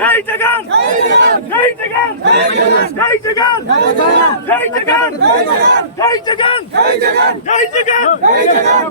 జై జగన్ జై జగన్ జై జగన్ జై జగన్ జై జగన్ జై జగన్ జై జగన్ జై జగన్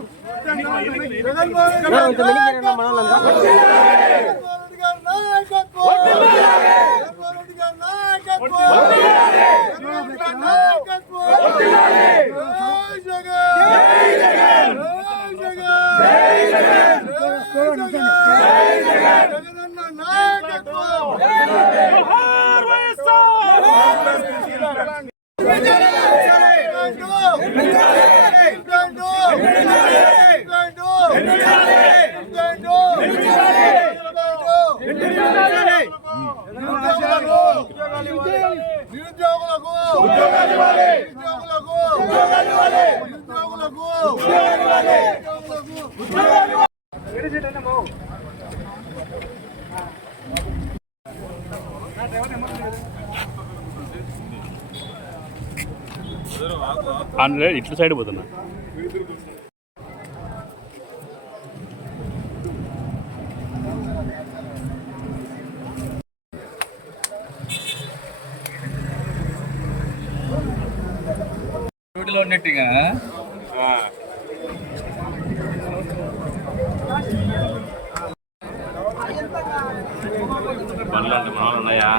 ఇట్ల సైడ్ పోతున్నా రోడ్డులో ఉన్నట్టుగా పనులు అంటే మామూలు ఉన్నాయా?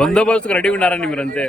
బందోబస్తుకు రెడీ ఉన్నారండి మీరు అంతే.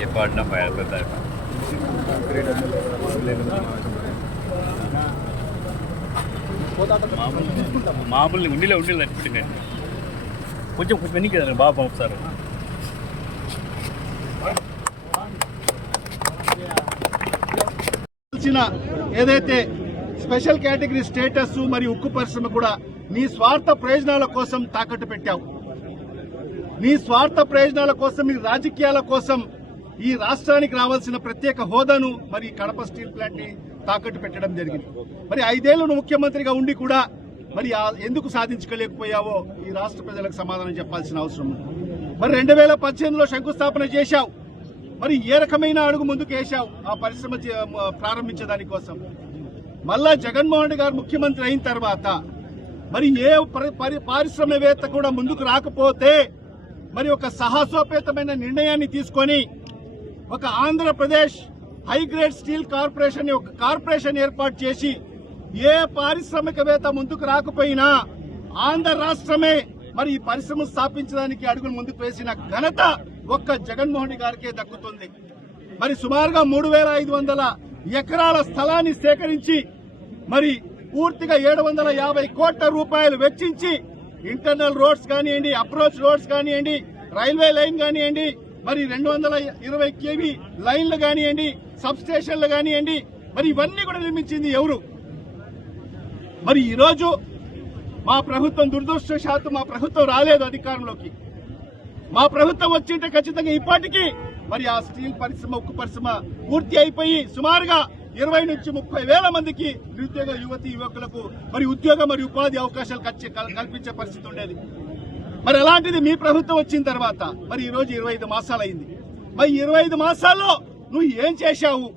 ये पढ़ना पाया पता है మామూలు ఉండిలే అనిపెట్టింది కొంచెం వెనక్కి కదా బాబా ఒకసారి. ఏదైతే స్పెషల్ కేటగిరీ స్టేటస్ మరియు ఉక్కు పరిశ్రమ కూడా నీ స్వార్థ ప్రయోజనాల కోసం తాకట్టు పెట్టావు. నీ స్వార్థ ప్రయోజనాల కోసం, నీ రాజకీయాల కోసం ఈ రాష్ట్రానికి రావాల్సిన ప్రత్యేక హోదాను మరి కడప స్టీల్ ప్లాంట్ ని తాకట్టు పెట్టడం జరిగింది. మరి 5 ఏళ్లు నువ్వు ముఖ్యమంత్రిగా ఉండి కూడా మరి ఎందుకు సాధించుకోలేకపోయావో ఈ రాష్ట్ర ప్రజలకు సమాధానం చెప్పాల్సిన అవసరం ఉంది. మరి 2018లో శంకుస్థాపన చేశావు. మరి ఏ రకమైన అడుగు ముందుకు వేశావు ఆ పరిశ్రమ ప్రారంభించే కోసం? మళ్ళా జగన్మోహన్ రెడ్డి గారు ముఖ్యమంత్రి అయిన తర్వాత మరి ఏ పారిశ్రామికవేత్త కూడా ముందుకు రాకపోతే మరి ఒక సాహసోపేతమైన నిర్ణయాన్ని తీసుకొని ఒక ఆంధ్రప్రదేశ్ హైగ్రేడ్ స్టీల్ కార్పొరేషన్ ఒక కార్పొరేషన్ ఏర్పాటు చేసి ఏ పారిశ్రామికవేత్త ముందుకు రాకపోయినా ఆంధ్ర రాష్ట్రమే మరి ఈ పరిశ్రమ స్థాపించడానికి అడుగులు ముందుకు వేసిన ఘనత ఒక్క జగన్మోహన్ రెడ్డి గారికే దక్కుతుంది. మరి సుమారుగా 3500 ఎకరాల స్థలాన్ని సేకరించి మరి పూర్తిగా 750 కోట్ల రూపాయలు వెచ్చించి ఇంటర్నల్ రోడ్స్ కానివ్వండి, అప్రోచ్ రోడ్స్ కానివ్వండి, రైల్వే లైన్ కానివ్వండి, మరి 220 kV లైన్లు కానివ్వండి, సబ్ స్టేషన్లు కానివ్వండి, మరి ఇవన్నీ కూడా నిర్మించింది ఎవరు? మరి ఈరోజు మా ప్రభుత్వం దురదృష్టవశాత్తు మా ప్రభుత్వం రాలేదు అధికారంలోకి. మా ప్రభుత్వం వచ్చింటే ఖచ్చితంగా ఇప్పటికీ మరి ఆ స్టీల్ పరిశ్రమ, ఉక్కు పరిశ్రమ పూర్తి అయిపోయి సుమారుగా 20 నుంచి 30 వేల మందికి నిరుద్యోగ యువతి యువకులకు మరి ఉద్యోగ మరియు ఉపాధి అవకాశాలు కల్పించే పరిస్థితి ఉండేది. మరి అలాంటిది మీ ప్రభుత్వం వచ్చిన తర్వాత మరి ఈ రోజు 25 మాసాలు అయింది. మరి 25 మాసాల్లో నువ్వు ఏం చేశావు?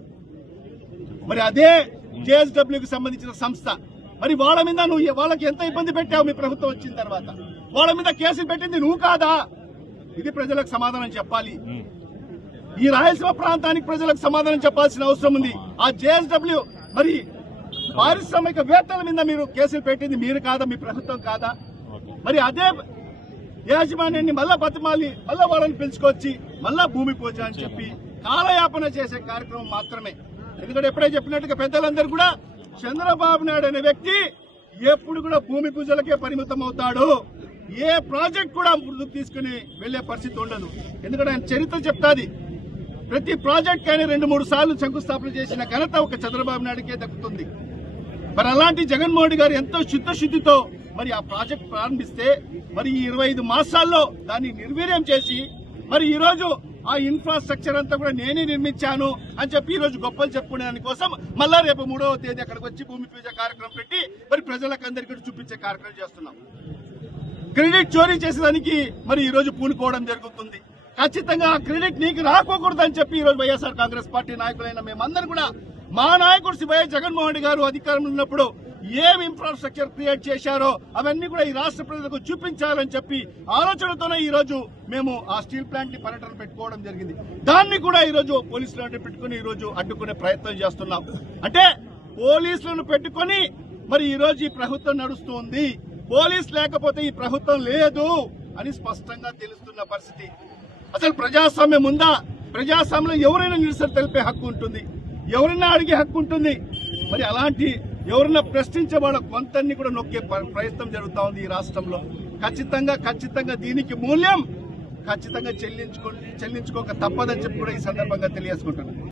మరి అదే జేఎస్డబ్ల్యూకి సంబంధించిన సంస్థ, మరి వాళ్ళ మీద నువ్వు వాళ్ళకి ఎంత ఇబ్బంది పెట్టావు? మీ ప్రభుత్వం వచ్చిన తర్వాత వాళ్ళ మీద కేసులు పెట్టింది నువ్వు కాదా? ఇది ప్రజలకు సమాధానం చెప్పాలి. ఈ రాయలసీమ ప్రాంతానికి ప్రజలకు సమాధానం చెప్పాల్సిన అవసరం ఉంది. ఆ జేఎస్డబ్ల్యూ మరి పారిశ్రామికవేత్తల మీద మీరు కేసులు పెట్టింది మీరు కాదా? మీ ప్రభుత్వం కాదా? మరి అదే యాజమాన్యాన్ని మళ్ళా బతిమాలి మళ్ళా వాళ్ళని పిలుచుకొచ్చి మళ్ళా భూమి పూజ అని చెప్పి కాలయాపన చేసే కార్యక్రమం మాత్రమే. ఎందుకంటే ఎప్పుడే చెప్పినట్టుగా పెద్దలందరూ కూడా చంద్రబాబు నాయుడు అనే వ్యక్తి ఎప్పుడు కూడా భూమి పూజలకే పరిమితం అవుతాడు. ఏ ప్రాజెక్ట్ కూడా ముందుకు తీసుకుని వెళ్లే పరిస్థితి ఉండదు. ఎందుకంటే ఆయన చరిత్ర చెప్తాది. ప్రతి ప్రాజెక్ట్ కైనా 2-3 సార్లు శంకుస్థాపన చేసిన ఘనత ఒక చంద్రబాబు నాయుడుకే దక్కుతుంది. మరి అలాంటి జగన్మోహన్ రెడ్డి గారు ఎంతో చిత్తశుద్ధితో మరి ఆ ప్రాజెక్ట్ ప్రారంభిస్తే మరి ఈ 25 మాసాల్లో దాన్ని నిర్వీర్యం చేసి మరి ఈ రోజు ఆ ఇన్ఫ్రాస్ట్రక్చర్ అంతా కూడా నేనే నిర్మించాను అని చెప్పి ఈ రోజు గొప్పలు చెప్పుకునే దానికోసం మళ్ళా రేపు 3వ తేదీ అక్కడికి వచ్చి భూమి పూజ కార్యక్రమం పెట్టి మరి ప్రజలకు అందరికీ చూపించే కార్యక్రమం చేస్తున్నాం. క్రెడిట్ చోరీ చేసేదానికి మరి ఈ రోజు పూనుకోవడం జరుగుతుంది. ఖచ్చితంగా ఆ క్రెడిట్ నీకు రాకూడదని చెప్పి ఈ రోజు వైఎస్ఆర్ కాంగ్రెస్ పార్టీ నాయకులైన మేమందరం కూడా మా నాయకుడు శ్రీ వైఎస్ జగన్మోహన్ రెడ్డి గారు అధికారంలో ఉన్నప్పుడు ఏం ఇన్ఫ్రాస్ట్రక్చర్ క్రియేట్ చేశారో అవన్నీ కూడా ఈ రాష్ట్ర ప్రజలకు చూపించాలని చెప్పి ఆలోచనతోనే ఈ రోజు మేము ఆ స్టీల్ ప్లాంట్ ని పర్యటన పెట్టుకోవడం జరిగింది. దాన్ని కూడా ఈ రోజు పోలీసులు పెట్టుకుని ఈ రోజు అడ్డుకునే ప్రయత్నం చేస్తున్నాం. అంటే పోలీసులను పెట్టుకుని మరి ఈ రోజు ఈ ప్రభుత్వం నడుస్తుంది. పోలీసు లేకపోతే ఈ ప్రభుత్వం లేదు అని స్పష్టంగా తెలుస్తున్న పరిస్థితి. అసలు ప్రజాస్వామ్యం ఉందా? ప్రజాస్వామ్యంలో ఎవరైనా నిరసన తెలిపే హక్కు ఉంటుంది, ఎవరైనా అడిగే హక్కు ఉంటుంది. మరి అలాంటి ఎవరైనా ప్రశ్నించే వాళ్ళ కొంతన్ని కూడా నొక్కే ప్రయత్నం జరుగుతా ఉంది ఈ రాష్ట్రంలో. ఖచ్చితంగా దీనికి మూల్యం ఖచ్చితంగా చెల్లించుకోక తప్పదని చెప్పి కూడా ఈ సందర్భంగా తెలియజేసుకుంటున్నాను.